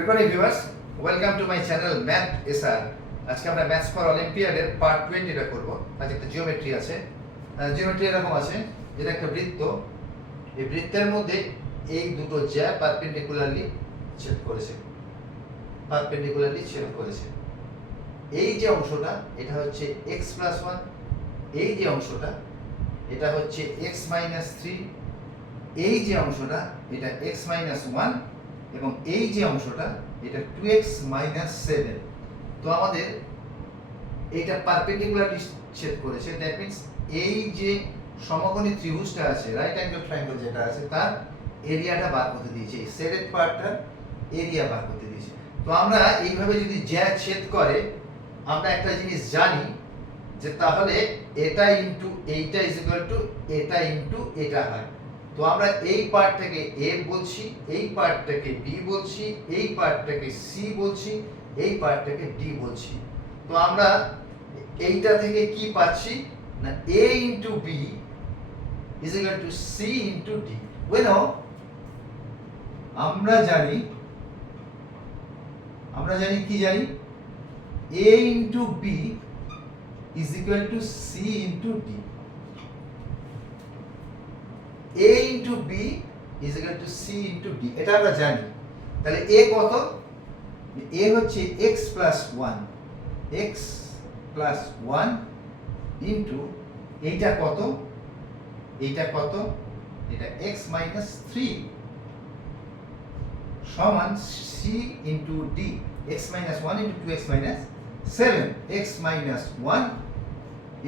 Good morning viewers, welcome to my channel math SR. আজকে আমরা maths for অলিম্পিয়াডের part 20 করব। আজ একটা জিওমেট্রি আছে। জিওমেট্রি এরকম আছে, এটা একটা বৃত্ত। এই বৃত্তের মধ্যে এই দুটো জ্যা পারপেন্ডিকুলারলি ছেদ করেছে, এই যে অংশটা এটা হচ্ছে x+1, এই যে অংশটা এটা হচ্ছে x-3, এই যে অংশটা এটা x-1 এবং এই যে অংশটা এটা 2x-7। তো আমাদের এইটা পারপেন্ডিকুলারলি ছেদ করেছে। দ্যাট মিন্স এই যে সমকোণী ত্রিভুজটা আছে, রাইট অ্যাঙ্গেল ট্রায়াঙ্গেল যেটা আছে, তার এরিয়াটা বার করতে দিয়েছে, এই শেডেড পার্টটার এরিয়া বার করতে দিয়েছে। তো আমরা এইভাবে যদি জ্যা ছেদ করে আমরা একটা জিনিস জানি যে তাহলে এটা ইনটু এইটা ইজ ইকুয়াল টু এটা ইনটু এটা হয়। তো আমরা এই পার্টটাকে এ বলছি, এই পার্টটাকে বি বলছি, এই পার্টটাকে সি বলছি, এই পার্টটাকে ডি বলছি। তো আমরা এইটা থেকে কি পাচ্ছি না, a into b is equal to c into d. ওয়েনো আমরা জানি কি জানি, a into b is equal to c into d. a into b is equal to c into d, এটা আমরা জানি। তাহলে a কত? a হচ্ছে x+1, x+1 ইনটু এইটা কত, এটা x-3 সমান c into d, x-1 into 2x-7, x-1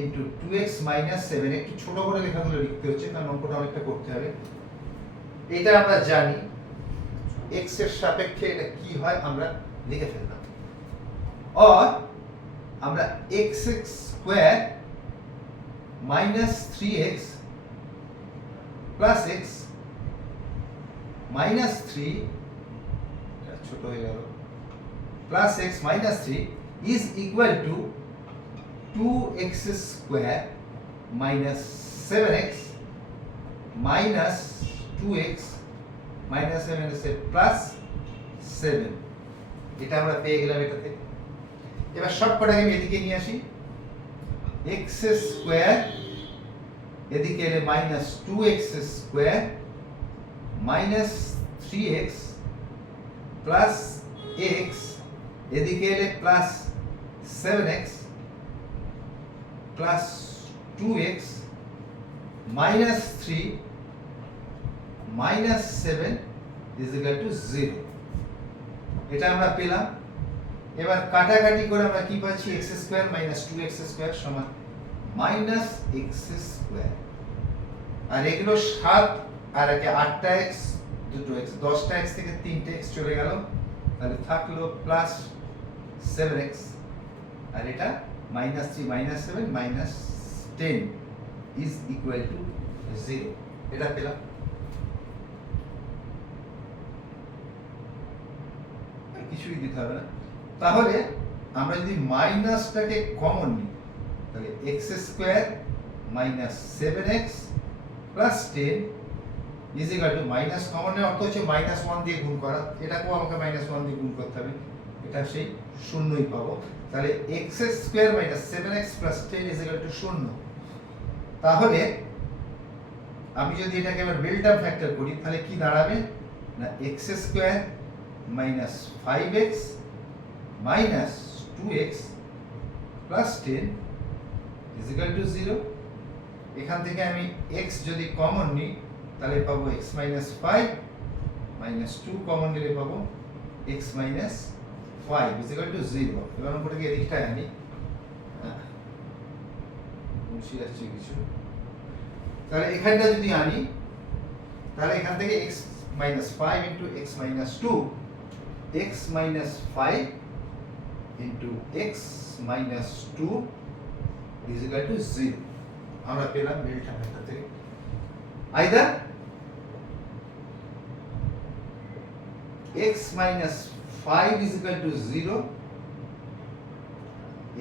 into 2x-7। একটু ছোট করে লেখাগুলো লিখতে হচ্ছে কারণ অঙ্কটা অনেকটা করতে হবে। এটা আমরা জানি x এর সাপেক্ষে এটা কি হয় আমরা লিখে ফেললাম। আর আমরা x² - 3x plus x minus 3, ছোট হয়ে গেল, plus x minus 3 is equal two 2x² minus 7x minus 2x minus 7 plus 7। এটা আমরা পেয়ে গেলাম এটা থেকে। এবার সব কটাকে আমি এদিকে নিয়ে আসি, x² এদিকে এলে minus 2x² minus 3x plus x, এদিকে এলে plus 7x plus 2x minus 3 minus 7 is equal two 0। এটা আমরা পেলাম। এবার কাটাকাটি করে আমরা কি পাচ্ছি, x² মাইনাস 2x² সমান মাইনাস x²। আর এগুলো 7 আর একে 8টা x, 2টো x, 10টা x থেকে 3টে x চলে গেল, তাহলে থাকলো প্লাস 7x। আর এটা minus 3 minus 7 minus 10 is equal two 0। এটা পেলাম। কিছুই দিতে হবে না। তাহলে আমরা যদি মাইনাসটাকে কমন নিই তাহলে x² minus 7x plus 10 is equal to, minus কমনের অর্থ হচ্ছে মাইনাস 1 দিয়ে গুণ করা, এটাকেও আমাকে মাইনাস 1 দিয়ে গুণ করতে হবে, এটা সেই শূন্যই পাবো। তাহলে x² minus 7x plus 10 is equal two 0। তাহলে আমি যদি এটাকে এবার মিডল টার্ম ফ্যাক্টর করি তাহলে কি দাঁড়াবে না, x² minus 5x minus 2x plus 10 is equal two 0। এখান থেকে আমি x যদি কমন নিই তাহলে পাবো x মাইনাস 5 মাইনাস 2 কমন নিলে পাবো x minus 5 is equal two 0। এবার অঙ্কটাকে এদিকটায় আনি, মুছে যাচ্ছে কিছু। তাহলে এখানটা যদি আনি তাহলে এখান থেকে x minus 5 into x minus 2, x minus 5 into x minus 2 is equal two 0। আমরা পেলাম মিডল টার্ম ফ্যাক্টর থেকে either x minus 5 is equal to 0,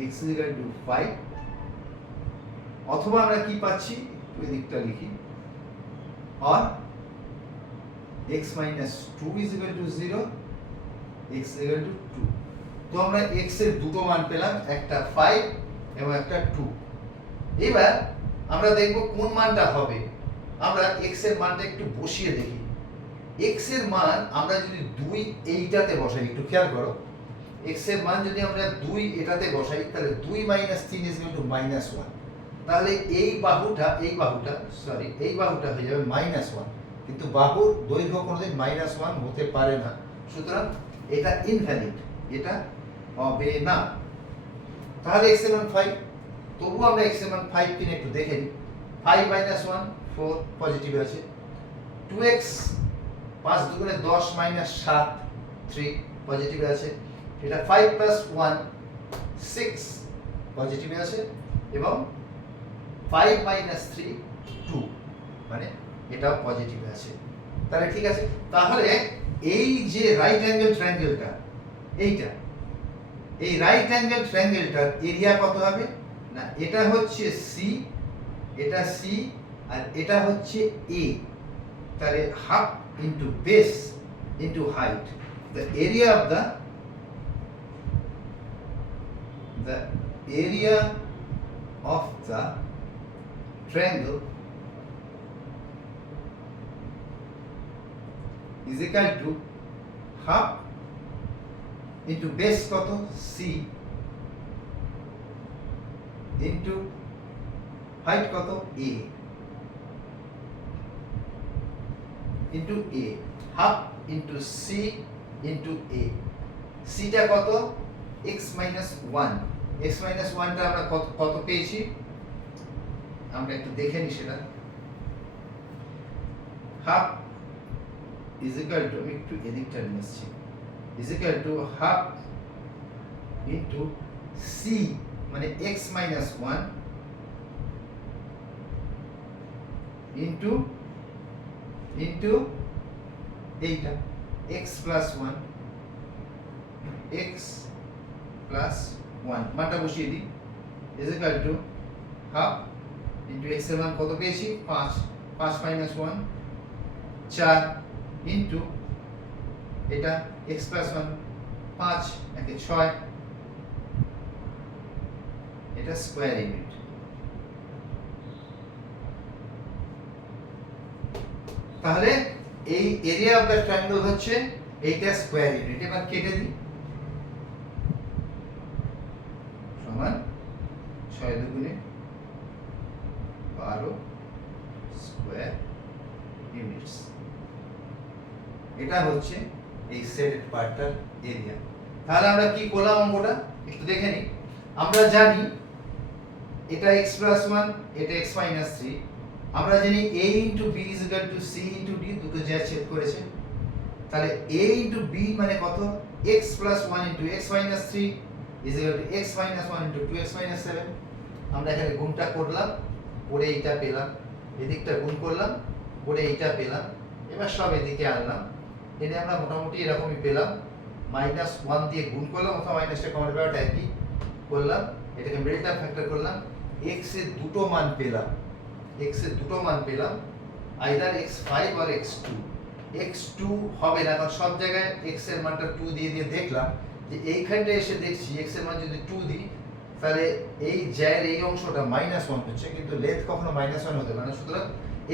x is equal to 5, অথবা আমরা কি পাচ্ছি একটু এদিকটা লিখি, or x minus 2 is equal to 0 x equal to 2। তো আমরা x এর দুটো মান পেলাম, একটা 5 এবং একটা 2। এবার আমরা দেখব কোন মানটা হবে। আমরা x এর মানটা একটু বসিয়ে দেখি। x এর মান আমরা যদি 2 এইটাতে বসাই, একটু খেয়াল করো, x এর মান যদি আমরা 2 এটাতে বসাই তাহলে 2 - 3 = -1। তাহলে এই বাহুটা এই বাহুটা হয়ে যাবে -1, কিন্তু বাহুর দৈর্ঘ্য কোনোদিন -1 হতে পারে না, সুতরাং এটা ইনভ্যালিড, এটা হবে না। তাহলে x এর মান 5, তবু আমরা x এর মান 5 কিনে একটু দেখে নিই। 5 - 1 4 পজিটিভ আছে। 2x 5 দুগুণে 10 - 7 3 পজিটিভ আছে। এটা 5 + 1 6 পজিটিভ আছে, এবং 5 - 3 2 মানে এটাও পজিটিভ আছে। তাহলে ঠিক আছে। তাহলে এই যে রাইট অ্যাঙ্গেল ট্রায়াঙ্গেলটা, এইটা, এই রাইট অ্যাঙ্গেল ট্রায়াঙ্গেলটার এরিয়া কত হবে না, এটা হচ্ছে C, এটা C, আর এটা হচ্ছে A। তাহলে half into base into height, the area of the triangle is equal to half into base কত C into height কত A into A, half into C into A। C টা কত x - 1, x - 1 টা আমরা কত পেয়েছি, আমরা একটু দেখে নিই সেটা। হাফ is equal to, আমি একটু এদিকটা নিয়ে আসছি, is equal to half into C মানে x - 1 into এইটা x + 1, x + 1 মানটা বসিয়ে দিই, is equal to half into x এর মান কত পেয়েছি 5, 5 - 1 4 into এটা x + 1 5 একে 6, এটা স্কয়ার ইউনিট। তাহলে এই এরিয়া অফ দ্য ট্রায়াঙ্গেল হচ্ছে এইটা স্কয়ার ইউনিট। এবার কেটে দিই, সমান 6 দুগুণে 12 স্কয়ার ইউনিটস। এটা হচ্ছে এই শেডেড পার্টটার এরিয়া। তাহলে আমরা কি করলাম অঙ্কটা একটু দেখে নিই। আমরা জানি এটা x + 1, এটা x - 3। আমরা জানি a * b = c * d, দুটো যা ছেদ করেছে। তাহলে a * b মানে কত, x + 1 * x - 3 = x - 1 * 2x - 7। আমরা এখানে গুণটা করলাম, করে এইটা পেলাম, এদিকটা গুণ করলাম, করে এইটা পেলাম। এবার সব এদিকে আনলাম, এনে আমরা মোটামুটি এরকমই পেলাম। -1 দিয়ে গুণ করলাম, অথবা মাইনাসটা কমার ব্যাপারটা একই করলাম, এটাকে মিডল টার্ম ফ্যাক্টর করলাম, x এর দুটো মান পেলাম, either x5 or x2। x2 হবে না, কারণ সব জায়গায় x এর মানটা 2 দিয়ে দেখলাম যে এইখানটা এসে দেখছি x এর মান যদি 2 দিই তাহলে এই জ্যার এই অংশটা -1 হচ্ছে, কিন্তু লেন্থ কখনো -1 হতে পারে না, সুতরাং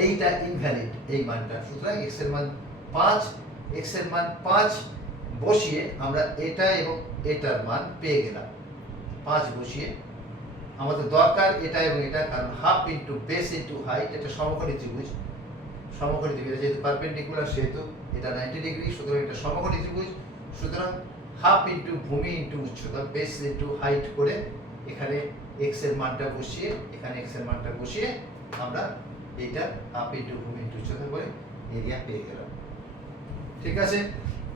এইটা ইনভ্যালিড এই মানটা। সুতরাং x এর মান 5, x এর মান 5 বসিয়ে আমরা এটা এবং এটার মান পেয়ে গেলাম। 5 বসিয়ে আমাদের দরকার এটা এবং এটা, কারণ half into base into height, এটা সমকোণী ত্রিভুজ। যেহেতু পারপেন্ডিকুলার সেহেতু এটা 90 ডিগ্রি, সুতরাং এটা সমকোণী ত্রিভুজ। সুতরাং হাফ ইনটু ভূমি ইনটু উচ্চতা, বেস ইনটু হাইট করে এখানে x এর মানটা বসিয়ে, এখানে x এর মানটা বসিয়ে আমরা এইটা হাফ ইনটু ভূমি ইনটু উচ্চতা করে এরিয়া পেয়ে গেলাম। ঠিক আছে,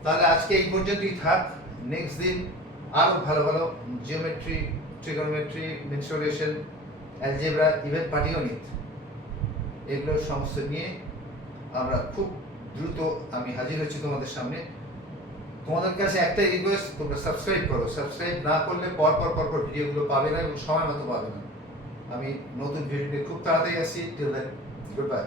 তাহলে আজকে এই পর্যন্তই থাক। নেক্সট দিন আরো ভালো ভালো geometry, trigonometry, mensuration, algebra, even পাটিগণিত, এগুলো সমস্ত নিয়ে আমরা খুব দ্রুত আমি হাজির হচ্ছি তোমাদের সামনে। তোমাদের কাছে একটাই রিকোয়েস্ট, তোমরা সাবস্ক্রাইব করো। সাবস্ক্রাইব না করলে পর ভিডিওগুলো পাবে না এবং সময় মতো পাবে না। আমি নতুন ভিডিও নিয়ে খুব তাড়াতাড়ি আসছি। Till then, good by.